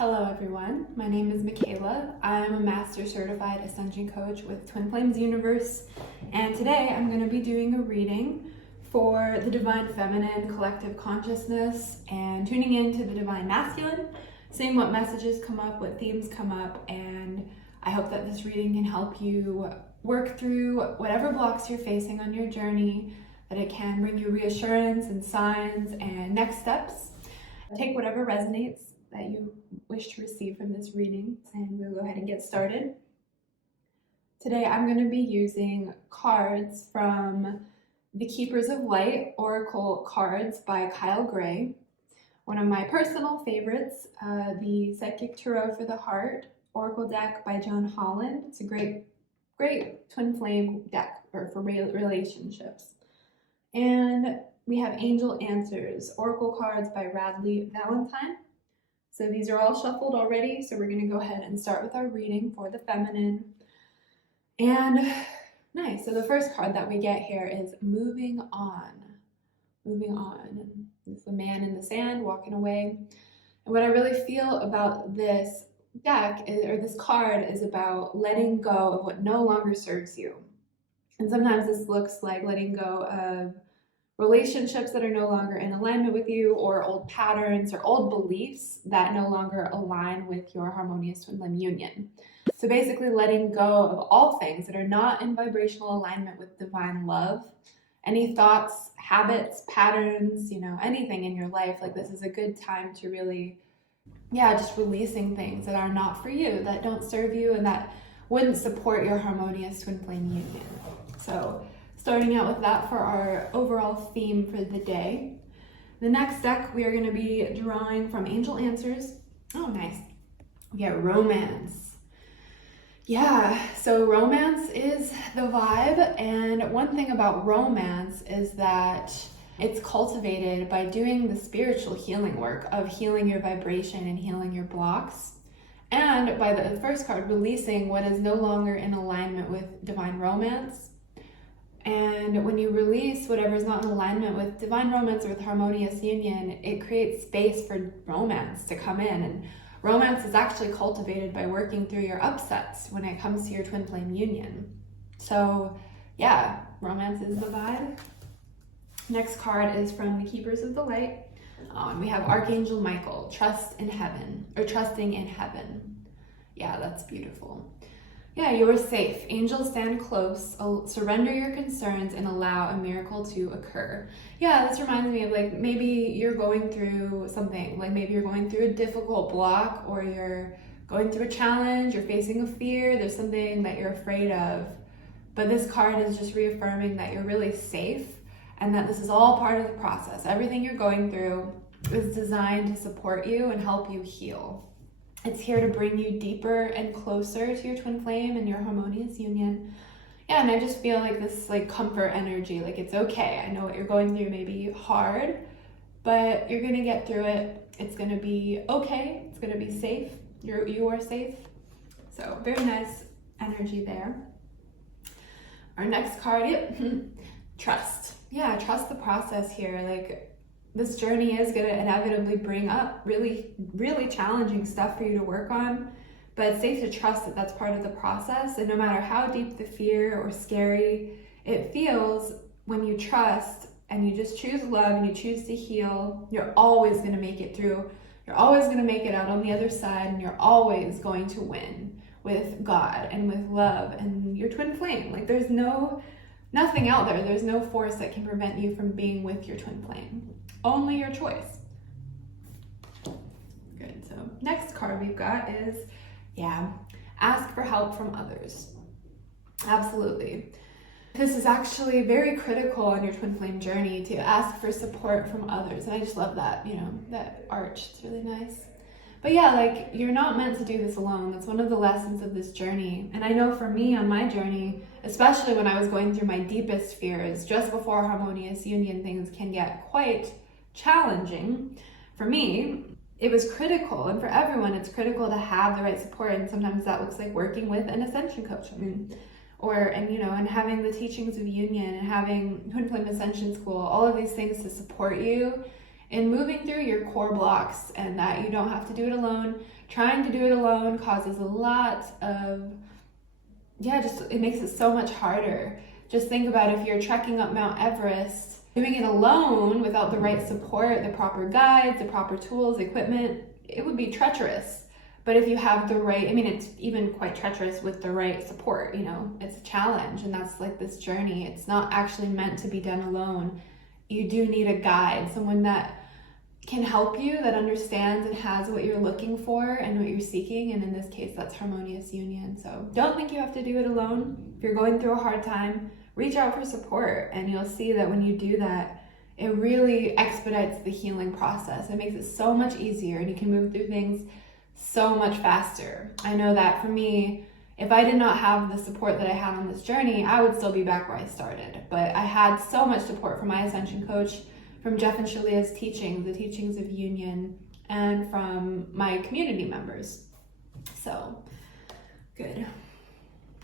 Hello everyone, my name is Michaela. I'm a Master Certified Ascension Coach with Twin Flames Universe, and today I'm going to be doing a reading for the Divine Feminine Collective Consciousness and tuning into the Divine Masculine, seeing what messages come up, what themes come up, and I hope that this reading can help you work through whatever blocks you're facing on your journey, that it can bring you reassurance and signs and next steps. Take whatever resonates that you wish to receive from this reading, and we'll go ahead and get started. Today I'm going to be using cards from the Keepers of Light Oracle cards by Kyle Gray. One of my personal favorites, the Psychic Tarot for the Heart Oracle deck by John Holland. It's a great twin flame deck for relationships. And we have Angel Answers Oracle cards by Radley Valentine. So these are all shuffled already, so we're going to go ahead and start with our reading for the feminine. And nice, so the first card that we get here is Moving On. Moving on. It's the man in the sand walking away. And what I really feel about this deck, or this card, is about letting go of what no longer serves you. And sometimes this looks like letting go of relationships that are no longer in alignment with you, or old patterns or old beliefs that no longer align with your Harmonious Twin Flame Union. So basically letting go of all things that are not in vibrational alignment with divine love. Any thoughts, habits, patterns, anything in your life, like this is a good time to really, just releasing things that are not for you, that don't serve you, and that wouldn't support your Harmonious Twin Flame Union. So starting out with that for our overall theme for the day. The next deck we are going to be drawing from Angel Answers. Oh, nice. We get Romance. Yeah, so romance is the vibe, and one thing about romance is that it's cultivated by doing the spiritual healing work of healing your vibration and healing your blocks. And by the first card, releasing what is no longer in alignment with divine romance. And when you release whatever is not in alignment with divine romance or with harmonious union, it creates space for romance to come in. And romance is actually cultivated by working through your upsets when it comes to your twin flame union. So yeah, romance is the vibe. Next card is from the Keepers of the Light. We have Archangel Michael, Trusting in Heaven. Yeah, that's beautiful. Yeah, you are safe. Angels stand close. Surrender your concerns and allow a miracle to occur. Yeah, this reminds me of maybe you're going through something. Maybe you're going through a difficult block, or you're going through a challenge, you're facing a fear, there's something that you're afraid of. But this card is just reaffirming that you're really safe and that this is all part of the process. Everything you're going through is designed to support you and help you heal. It's here to bring you deeper and closer to your twin flame and your harmonious union. Yeah, and I just feel like this comfort energy, it's okay. I know what you're going through may be hard, but you're gonna get through it. It's gonna be okay. It's gonna be safe. You are safe. So very nice energy there. Our next card, Trust. Yeah, trust the process here. This journey is going to inevitably bring up really, really challenging stuff for you to work on, but it's safe to trust that that's part of the process. And no matter how deep the fear or scary it feels, when you trust and you just choose love and you choose to heal, you're always going to make it through. You're always going to make it out on the other side, and you're always going to win with God and with love and your twin flame. There's nothing out there. There's no force that can prevent you from being with your twin flame. Only your choice. Good. So next card we've got is, ask for help from others. Absolutely. This is actually very critical on your twin flame journey, to ask for support from others. And I just love that, that arch. It's really nice. But yeah, you're not meant to do this alone. That's one of the lessons of this journey. And I know for me on my journey, especially when I was going through my deepest fears, just before harmonious union, things can get quite challenging. For me, it was critical, and for everyone, it's critical to have the right support. And sometimes that looks like working with an Ascension coach. And having the teachings of union and having Twin Flame Ascension School, all of these things to support you in moving through your core blocks, and that you don't have to do it alone. Trying to do it alone causes a lot of, it makes it so much harder. Just think about if you're trekking up Mount Everest, doing it alone without the right support, the proper guides, the proper tools, equipment, it would be treacherous. But if you have the right, it's even quite treacherous with the right support, it's a challenge, and that's like this journey. It's not actually meant to be done alone. You do need a guide, someone that can help you, that understands and has what you're looking for and what you're seeking. And in this case, that's Harmonious Union. So don't think you have to do it alone. If you're going through a hard time, reach out for support, and you'll see that when you do that, it really expedites the healing process. It makes it so much easier, and you can move through things so much faster. I know that for me, if I did not have the support that I had on this journey, I would still be back where I started. But I had so much support from my Ascension coach, from Jeff and Shalia's teachings, the teachings of Union, and from my community members. So, good.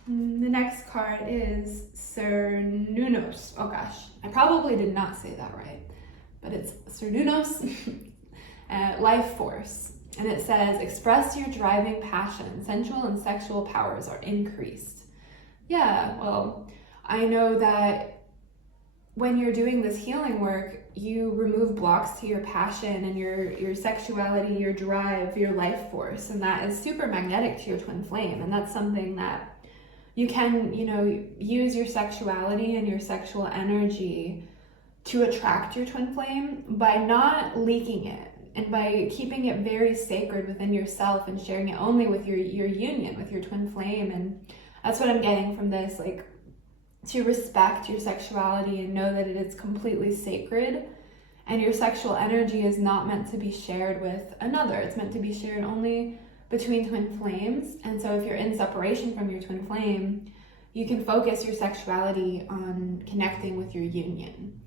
The next card is Cernunnos. Oh gosh, I probably did not say that right, but it's Cernunnos, life force. And it says, express your driving passion. Sensual and sexual powers are increased. Yeah, well, I know that when you're doing this healing work, you remove blocks to your passion and your sexuality, your drive, your life force. And that is super magnetic to your twin flame. And that's something that you can, use your sexuality and your sexual energy to attract your twin flame by not leaking it, and by keeping it very sacred within yourself and sharing it only with your union, with your twin flame. And that's what I'm getting from this, like, to respect your sexuality and know that it is completely sacred. And your sexual energy is not meant to be shared with another. It's meant to be shared only between twin flames. And so if you're in separation from your twin flame, you can focus your sexuality on connecting with your union.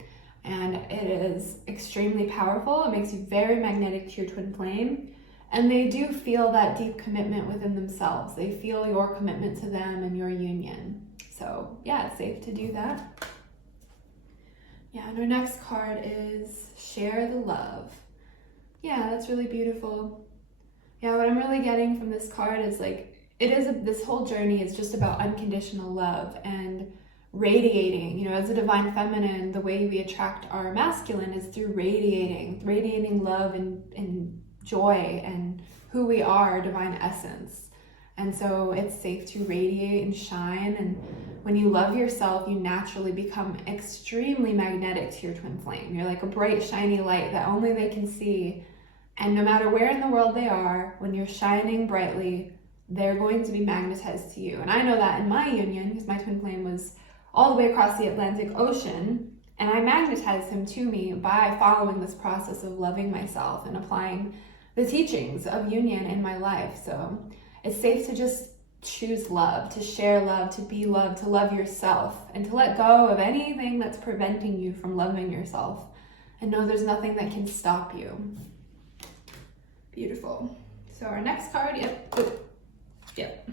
And it is extremely powerful. It makes you very magnetic to your twin flame. And they do feel that deep commitment within themselves. They feel your commitment to them and your union. So yeah, it's safe to do that. Yeah, and our next card is Share the Love. Yeah, that's really beautiful. Yeah, what I'm really getting from this card is this whole journey is just about unconditional love and radiating. As a divine feminine, the way we attract our masculine is through radiating love and joy and who we are, divine essence. And so it's safe to radiate and shine. And when you love yourself, you naturally become extremely magnetic to your twin flame. You're like a bright, shiny light that only they can see. And no matter where in the world they are, when you're shining brightly, they're going to be magnetized to you. And I know that in my union, because my twin flame was all the way across the Atlantic Ocean, and I magnetized him to me by following this process of loving myself and applying the teachings of union in my life. So it's safe to just choose love, to share love, to be loved, to love yourself, and to let go of anything that's preventing you from loving yourself. And know there's nothing that can stop you. Beautiful. So our next card, yep.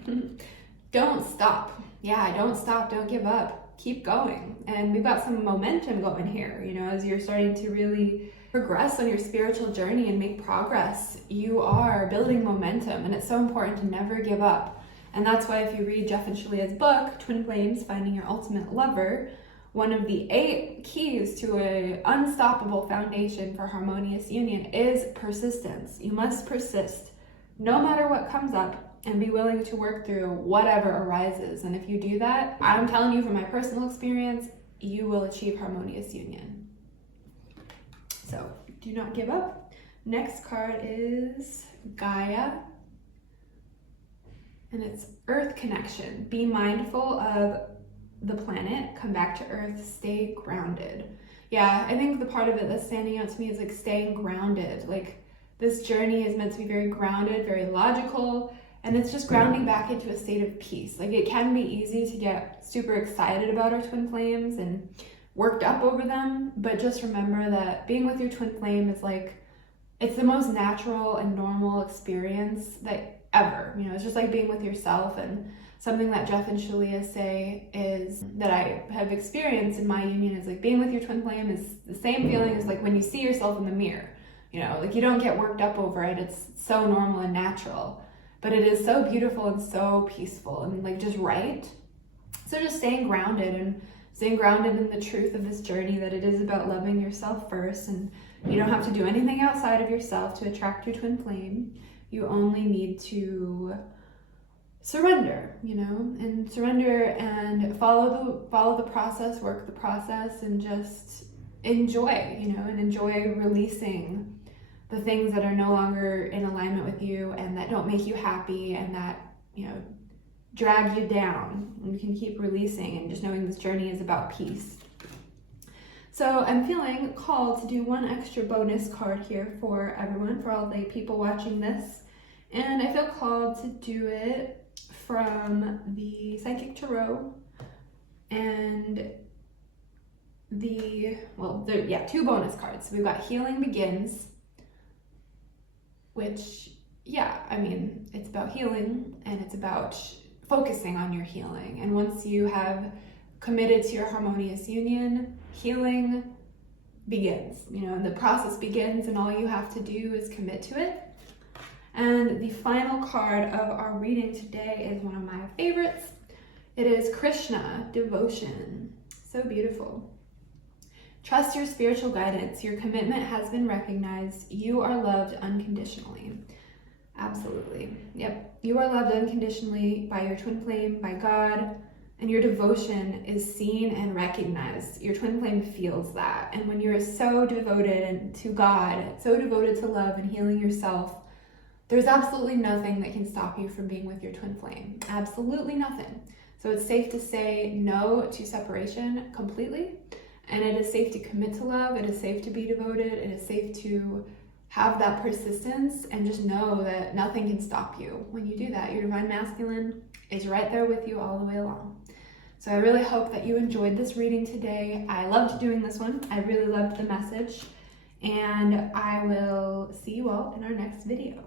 Don't stop. Yeah, don't stop, don't give up. Keep going. And we've got some momentum going here, as you're starting to really progress on your spiritual journey and make progress. You are building momentum, and it's so important to never give up. And that's why if you read Jeff and Shalia's book, Twin Flames, Finding Your Ultimate Lover, one of the 8 keys to an unstoppable foundation for harmonious union is persistence. You must persist no matter what comes up, and be willing to work through whatever arises. And if you do that, I'm telling you from my personal experience, you will achieve harmonious union. So do not give up. Next card is Gaia, and it's Earth connection. Be mindful of the planet, come back to Earth, stay grounded. Yeah, I think the part of it that's standing out to me is like staying grounded. Like this journey is meant to be very grounded, very logical, and it's just grounding back into a state of peace. Like it can be easy to get super excited about our twin flames and worked up over them, but just remember that being with your twin flame is it's the most natural and normal experience that ever. It's just like being with yourself. And something that Jeff and Shalia say is that I have experienced in my union is being with your twin flame is the same feeling as when you see yourself in the mirror. You know, like you don't get worked up over it. It's so normal and natural, but it is so beautiful and so peaceful and like just right. So just staying grounded in the truth of this journey, that it is about loving yourself first, and you don't have to do anything outside of yourself to attract your twin flame. You only need to surrender, you know, and surrender and follow the process, work the process, and just enjoy, you know, and enjoy releasing the things that are no longer in alignment with you and that don't make you happy and that, you know, drag you down. And you can keep releasing and just knowing this journey is about peace. So I'm feeling called to do one extra bonus card here for everyone, for all the people watching this. And I feel called to do it from the Psychic Tarot and two bonus cards. So we've got Healing Begins, which, yeah, I mean, it's about healing and it's about focusing on your healing. And once you have committed to your harmonious union, healing begins, you know, and the process begins, and all you have to do is commit to it. And the final card of our reading today is one of my favorites. It is Krishna, Devotion. So beautiful. Trust your spiritual guidance. Your commitment has been recognized. You are loved unconditionally. Absolutely. Yep. You are loved unconditionally by your twin flame, by God, and your devotion is seen and recognized. Your twin flame feels that. And when you're so devoted to God, so devoted to love and healing yourself, there's absolutely nothing that can stop you from being with your twin flame. Absolutely nothing. So it's safe to say no to separation completely. And it is safe to commit to love. It is safe to be devoted. It is safe to have that persistence and just know that nothing can stop you. When you do that, your divine masculine is right there with you all the way along. So I really hope that you enjoyed this reading today. I loved doing this one. I really loved the message. And I will see you all in our next video.